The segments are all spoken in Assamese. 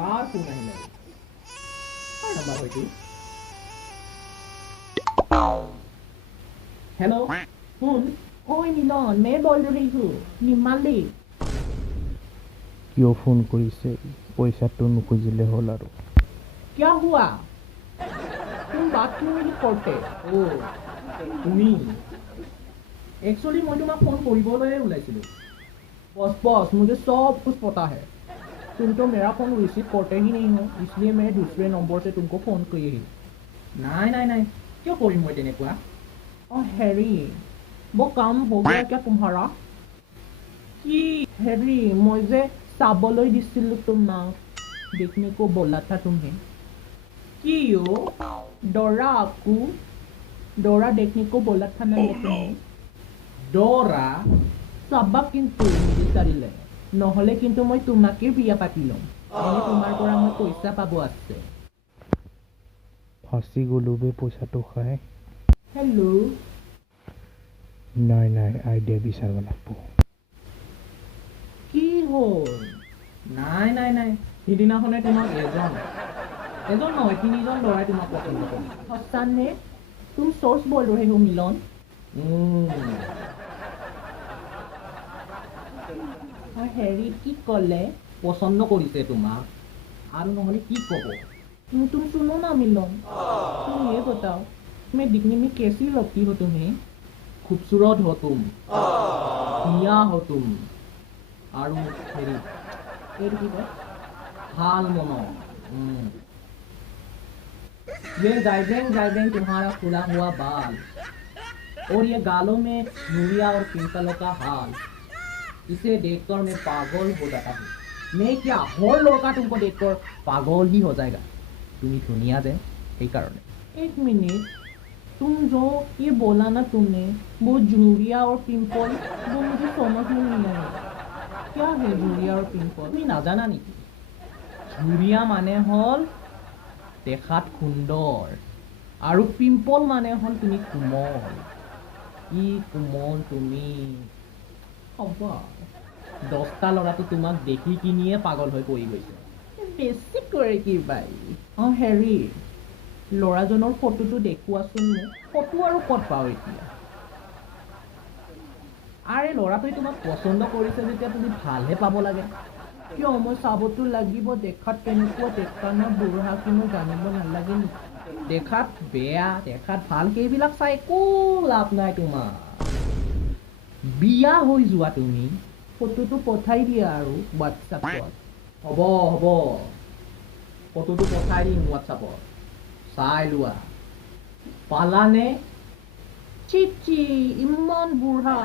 कार फोन আহিলে কাৰ নম্বৰ হয়তো हेलो कौन ओए मिलन मैं बोल रही हूँ निमाली क्यों फोन কৰিছে পইচাটো নুখুজিলে হ'ল আৰু क्या हुआ तुम बात क्यों नहीं करते ओ তুমি एक्चुअली मैं तुम्हें फोन কৰিবলৈ ওলাইছিলো बस बस मुझे सब कुछ पता है तुम तो मेरा फोन रिसीव करते ही नहीं हो इसलिए मैं दूसरे नंबर से तुमको फोन की ही নাই নাই নাই क्यों কৰিম মই তেনেকুৱা ओ हैरी वो काम हो गया क्या तुम्हारा कि हैरी मुझे चाবলৈ দিছিলো তোমাক देखने को बोला था तुम्हें क्यों डोरा देखने को बोला था ना तुम्हें डोरा চাবা কিন্তু নিবিচাৰিলে নহলে কিন্তু মই তোমাকে বিয়া পাতি লম এনে তোমাৰ পৰা মই পইচা পাব আছে ফাঁচি গ'লো বে পইচাটো খাই হেল্ল' নাই নাই আইডিয়া বিচাৰিব লাগিব কি হ'ল নাই নাই নাই সিদিনাখনে তোমাক এজন নহয় তিনিজন ল'ৰাই তোমাক পচন্দ কৰে সঁচানে तुम सोच बोल रहे हो मिलन হেৰি কি ক'লে পচন্দ কৰিছে তোমাক আৰু নহ'লে কি ক'ব तुम सुनो ना मिलन तुम ये बताओ मैं दिखने में कैसी लगती हो तुम्हें खूबसूरत हो तुम मिया हो तुम আৰু হেৰি এইটো কি কয় ভাল মন ये गाइडेंग तुम्हारा खुला हुआ बाल और ये गालों में नूरिया और पिंपलों का हाल इसे देखकर मैं पागल हो जाता हूँ मैं क्या हर लड़का तुमको देखकर पागल ही हो जाएगा तुम्हें धुनिया जे कारण एक मिनट तुम जो ये बोला ना तुमने वो झुरिया और पिंपल वो मुझे समझ में नहीं आया क्या है झुरिया और पिंपल তুমি নাজানা নেকি झुरिया माने हल দেখাত সুন্দৰ আৰু পিম্পল মানে হ'ল তুমি কোমল ই কোমল তুমি হ'ব 10টা ল'ৰাটো তোমাক দেখি কিনিয়ে পাগল হৈ পৰি গৈছে বেছি কৰে কি বাই হেৰি ল'ৰাজনৰ ফটোটো দেখুৱাচোন মোক ফটো আৰু ক'ত পাওঁ এতিয়া আৰে ল'ৰাটোৱে তোমাক পচন্দ কৰিছে যেতিয়া তুমি ভালহে পাব লাগে কিয় মই চাবতো লাগিব দেখাত কেনেকুৱা দেখা না বুঢ়া কোনো জানিব নালাগে নেকি দেখাত বেয়া দেখাত ভাল সেইবিলাক চাই একো লাভ নাই তোমাৰ বিয়া হৈ যোৱা তুমি ফটোটো পঠাই দিয়া আৰু হোৱাটছআপত হ'ব ফটোটো পঠাই দিম হোৱাটছআপত চাই লোৱা পালানে চিচি ইমান বুঢ়া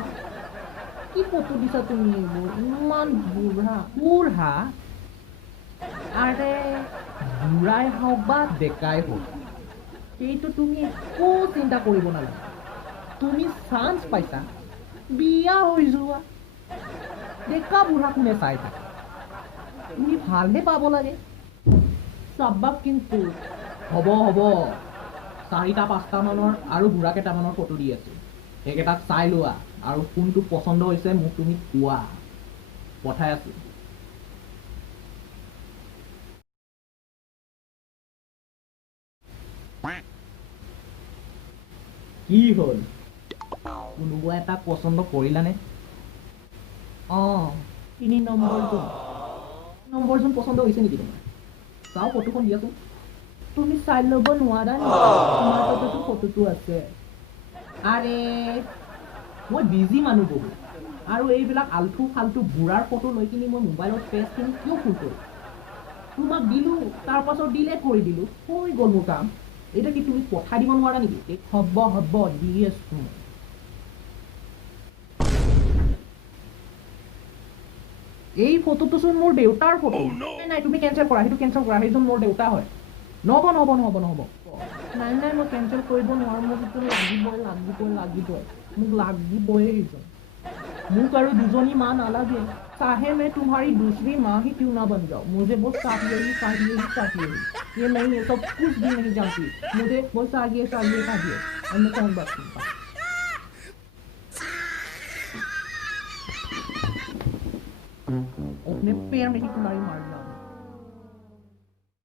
কি ফটো দিছা তুমি এইবোৰ ইমান বুঢ়া আৰে বুঢ়াই হওক বা ডেকাই হওক সেইটো তুমি একো চিন্তা কৰিব নালাগে তুমি চান্স পাইছা বিয়া হৈ যোৱা ডেকা বুঢ়া কোনে চাই থাকে তুমি ভালহে পাব লাগে চাবা কিন্তু হ'ব 4-5টা মানৰ আৰু বুঢ়া কেইটামানৰ ফটো দি আছো সেইকেইটাক চাই লোৱা আৰু কোনটো পচন্দ হৈছে মোক তুমি কোৱা পঠাই আছো কি হ'ল কোনোবা এটা পচন্দ কৰিলানে 3 নম্বৰজন পচন্দ হৈছে নেকি তোমাৰ চাও ফটোখন দিয়াচোন তুমি চাই ল'ব নোৱাৰা নেকি তোমাৰ তাতেতো ফটোটো আছে আৰে মই বিজি মানুহ বহুত আৰু এইবিলাক আলটু ফালটু বুঢ়াৰ ফটো লৈ কিনি মই মোবাইলত পেজ কিনি কিয় ফুল কৰোঁ তোমাক দিলোঁ তাৰপাছত ডিলেট কৰি দিলোঁ হৈ গ'ল মোৰ কাম এটা কি তুমি পঠাই দিব নোৱাৰা নেকি হ'ব দি আছোঁ এই ফটোটো চোন মোৰ দেউতাৰ ফটো নাই তুমি কেঞ্চেল কৰা সেইজন মোৰ দেউতা হয় নহ'ব নাই মই কেঞ্চেল কৰিব নোৱাৰোঁ মোক সেইটো লাগিবই মোক লাগিবই সেইজন মোক আৰু দুজনী মা নালাগে चाहे मैं तुम्हारी दूसरी माँ ही क्यों ना बन जाऊँ मुझे वो चाहिए ये नहीं है सब कुछ भी नहीं जानती मुझे वो चाहिए और मैं कौन बात सुनता अपने पैर में ही तुम्हारी मार